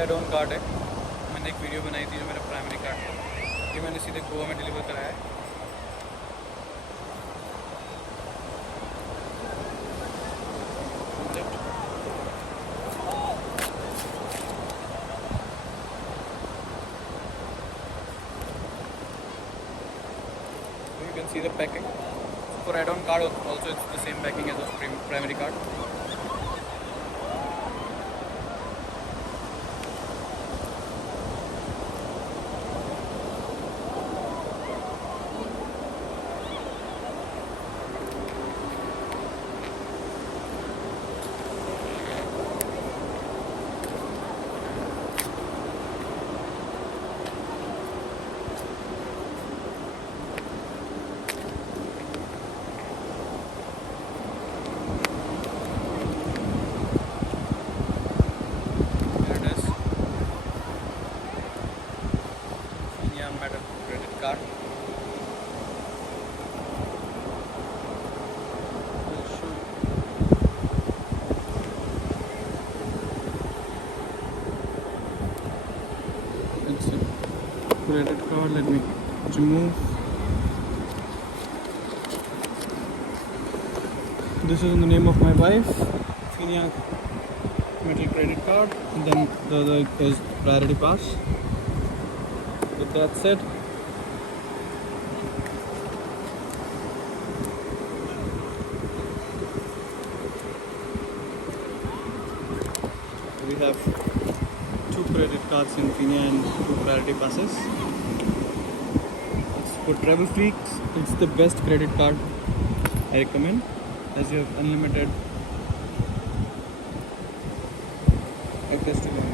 Add on card है। मैंने एक वीडियो बनाई थी जो मेरा प्राइमरी कार्ड था, ये मैंने सीधे गोवा में डिलीवर कराया है। You can see the packing. For add-on card also it's the same packing as the primary card. Metal credit card. It's a credit card. Let me remove. This is in the name of my wife, Finia Metal credit card, and then the other is Priority Pass. With that said, we have 2 credit cards in Finia and 2 Priority Passes. It's for travel freaks, it's the best credit card I recommend, as you have unlimited access to money.